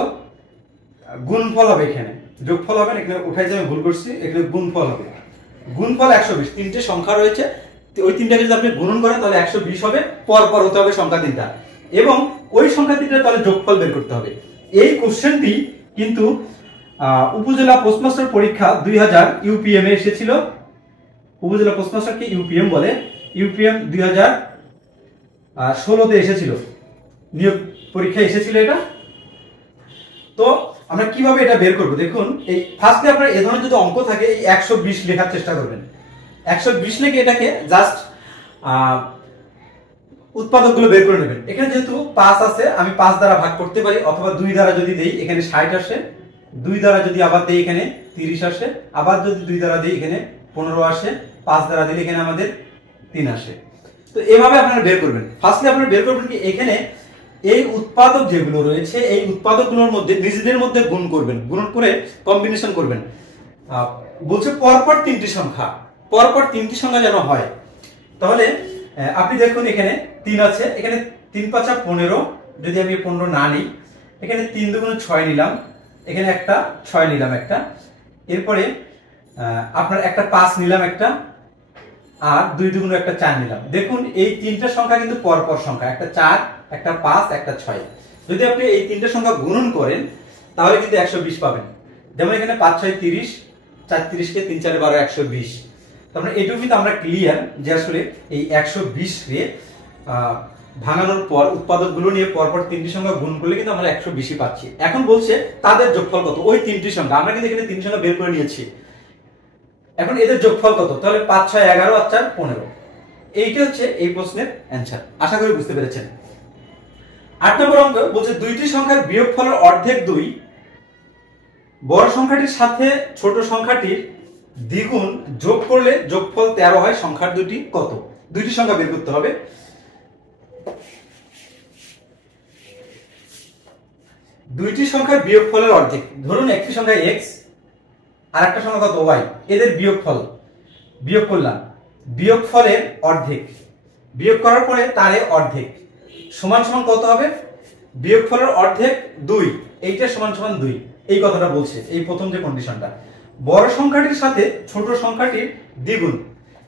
গুণফল হবে। এখানে যোগফল হবে, এখানে উঠাইছে আমি ভুল করছি, এখানে গুণফল হবে। গুণফল 120, 3টে সংখ্যা রয়েছে, ওই তিনটাকে যদি আপনি গুণন করেন তাহলে 120 হবে, পরপর হতে হবে সংখ্যা তিনটা, এবং ওই সংখ্যা তিনটা তাহলে যোগফল বের করতে হবে। এই কোশ্চেনটি কিন্তু উপজেলা পোস্টমাস্টার পরীক্ষা 2000 ইউপিএম এ এসেছিল। উপজেলা পোস্টমাস্টারকে ইউপিএম বলে, ইউপিএম 2016 তে এসেছিল, নিয়োগ পরীক্ষা এসেছিল এটা। তো আমরা কিভাবে এটা বের করব দেখুন, এই ফার্স্টে আপনার এই ধরনের যদি অঙ্ক থাকে এই 120 লেখার চেষ্টা করবেন। 120 লিখে এটাকে জাস্ট উৎপাদকগুলো বের করে নেবেন। এখানে যেহেতু 5 আছে, আমি 5 দ্বারা ভাগ করতে পারি, অথবা 2 দ্বারা যদি দেই এখানে 60 আসে, 2 দ্বারা যদি আবার দেই এখানে 30 আসে, আবার যদি 2 দ্বারা দেই এখানে 15 আসে, 5 দ্বারা দিলে এখানে আমাদের 3 আসে। তো এভাবে আপনারা বের করবেন। ফার্স্টলি আপনারা বের করবেন কি এখানে এই উৎপাদক যেগুলো রয়েছে এই উৎপাদকগুলোর মধ্যে নিজেদের মধ্যে গুণ করবেন, গুণ করে কম্বিনেশন করবেন। বলছে পরপর 3টি সংখ্যা, পরপর 3টি সংখ্যা যেন হয়। তাহলে আপনি দেখুন এখানে 3 আছে, এখানে 3 5 15, যদি আমি 15 না নিই, এখানে 3 2 6 নিলাম, এখানে একটা 6 নিলাম একটা, এরপরে আপনার একটা 5 নিলাম একটা, আর 2 2 একটা 4 নিলাম। দেখুন এই 3টা সংখ্যা কিন্তু পরপর সংখ্যা, একটা 4 একটা 5 একটা 6। যদি আপনি এই 3টা সংখ্যা গুণন করেন তাহলে কিন্তু 120 পাবেন। যেমন এখানে 5 6 30, 4 30 কে 3 4 12 120। তার মানে এটুকু কিন্তু আমরা ক্লিয়ার যে আসলে এই 120 কে ভাঙানোর পর উৎপাদকগুলো নিয়ে পরপর 3টি সংখ্যা গুণ করলে কিন্তু আমরা 120 পাচ্ছি। এখন বলছে তাদের যোগফল কত, ওই 3টি সংখ্যা আমরা কিন্তু এখানে 3 সংখ্যা বের করে নিয়েছি, এখন এদের যোগফল কত, তাহলে 5 6 11 আর 4 15। এইটা হচ্ছে এই প্রশ্নের অ্যানসার। আশা করি বুঝতে পেরেছেন। 8 নম্বর অঙ্ক বলছে দুইটি সংখ্যার বিয়োগফলের অর্ধেক 2 বড় সংখ্যাটির সাথে ছোট সংখ্যাটির দ্বিগুণ যোগ করলে যোগফল 13 হয়, সংখ্যার দুটি কত? দুইটি সংখ্যা বের করতে হবে। দুইটি সংখ্যার বিয়োগফলের অর্ধেক, ধরুন একটি সংখ্যা x আর একটা সংখ্যা কত y, এদের বিয়োগফল বিয়োগ করলাম, বিয়োগফলের অর্ধেক বিয়োগ করার পরে তারে অর্ধেক সমান সমান কত হবে? বিয়োগফলের অর্ধেক 2, এইটা সমান সমান 2। এই কথাটা বলছে এই প্রথম যে কন্ডিশনটা। বড় সংখ্যাটির সাথে ছোট সংখ্যাটির দ্বিগুণ।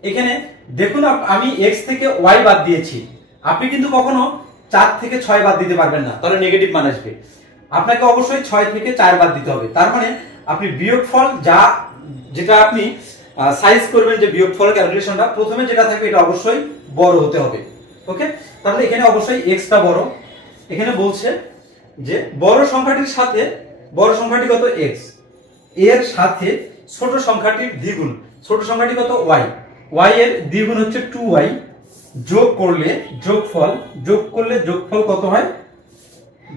এখানে দেখুন আমি x থেকে y বাদ দিয়েছি, আপনি কিন্তু কখনো 4 থেকে 6 বাদ দিতে পারবেন না, তাহলে নেগেটিভ মান আসবে। আপনাকে অবশ্যই 6 থেকে 4 বাদ দিতে হবে। তার মানে আপনি বিয়োগফল যেটা আপনি সাইজ করবেন, যে বিয়োগফল ক্যালকুলেশনটা প্রথমে যেটা থাকবে এটা অবশ্যই বড় হতে হবে। ওকে, তাহলে এখানে অবশ্যই x টা বড়। এখানে বলছে যে বড় সংখ্যাটির সাথে, বড় সংখ্যাটি কত x, এর সাথে ছোট সংখ্যাটির দ্বিগুণ, ছোট সংখ্যাটি কত y, y এর দ্বিগুণ হচ্ছে 2y, যোগ করলে যোগফল, যোগ করলে যোগফল কত হয়?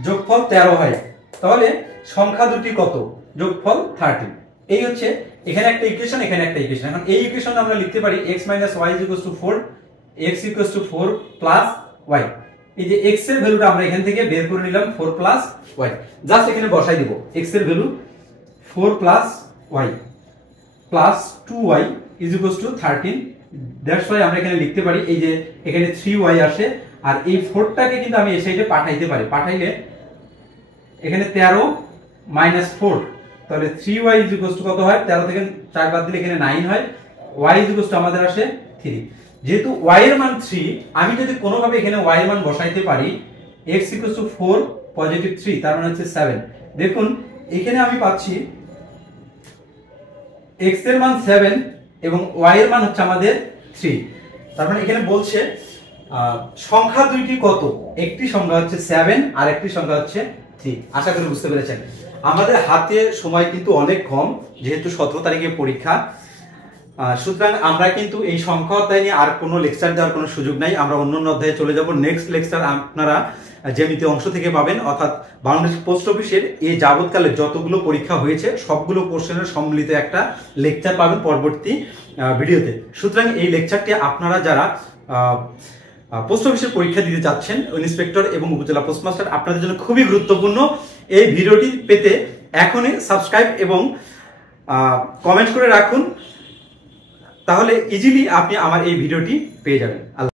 যোগফল 13 হয়। তাহলে সংখ্যা দুটি কত? যোগফল 30। এই হচ্ছে এখানে একটা ইকুয়েশন, এখানে একটা ইকুয়েশন। এখন এই ইকুয়েশনটা আমরা লিখতে পারি x - y = 4, x = 4 + y। এই যে x এর ভ্যালুটা আমরা এখান থেকে বের করে নিলাম 4 + y, জাস্ট এখানে বসাই দেব x এর value 4 + y + 2y = 13। That's why আমরা এখানে লিখতে পারি এই যে এখানে 3y আসে, আর এই 4টাকে কিন্তু আমি এই সাইডে পাঠাইতে পারি, পাঠাইলে এখানে 13 - 4, তাহলে 3y = কত হয়? 13 থেকে 4 বাদ দিলে এখানে 9 হয়, y = আমাদের আসে 3। যেহেতু y এর মান 3, আমি যদি কোনোভাবে এখানে y এর মান বসাইতে পারি x = 4 + 3, তার মানে হচ্ছে 7। দেখুন এখানে আমি পাচ্ছি x এর মান 7 এবং y এর মান হচ্ছে আমাদের 3। তার মানে এখানে বলছে সংখ্যা দুইটি কত? একটি সংখ্যা হচ্ছে 7 আর একটি সংখ্যা হচ্ছে 3। আশা করি বুঝতে পেরেছেন। আমাদের হাতে সময় কিন্তু অনেক কম, যেহেতু 17 তারিখে পরীক্ষা, সুতরাং আমরা কিন্তু এই সংখ্যা অধ্যায় নিয়ে আর কোনো লেকচার দেওয়ার কোনো সুযোগ নাই। আমরা অন্য অধ্যায়ে চলে যাব। নেক্সট লেকচার আপনারা জ্যামিতি অংশ থেকে পাবেন, অর্থাৎ বাংলাদেশ পোস্ট অফিসের এই যাবৎকালে যতগুলো পরীক্ষা হয়েছে সবগুলো কোশ্চেনের সম্মিলিত একটা লেকচার পাবেন পরবর্তী ভিডিওতে। সুতরাং এই লেকচারটি আপনারা যারা পোস্ট অফিসের পরীক্ষা দিতে যাচ্ছেন, ইন্সপেক্টর এবং উপজেলা পোস্টমাস্টার, আপনাদের জন্য খুবই গুরুত্বপূর্ণ। এই ভিডিওটি পেতে এখনই সাবস্ক্রাইব এবং কমেন্ট করে রাখুন, তাহলে ইজিলি আপনি আমার এই ভিডিওটি পেয়ে যাবেন।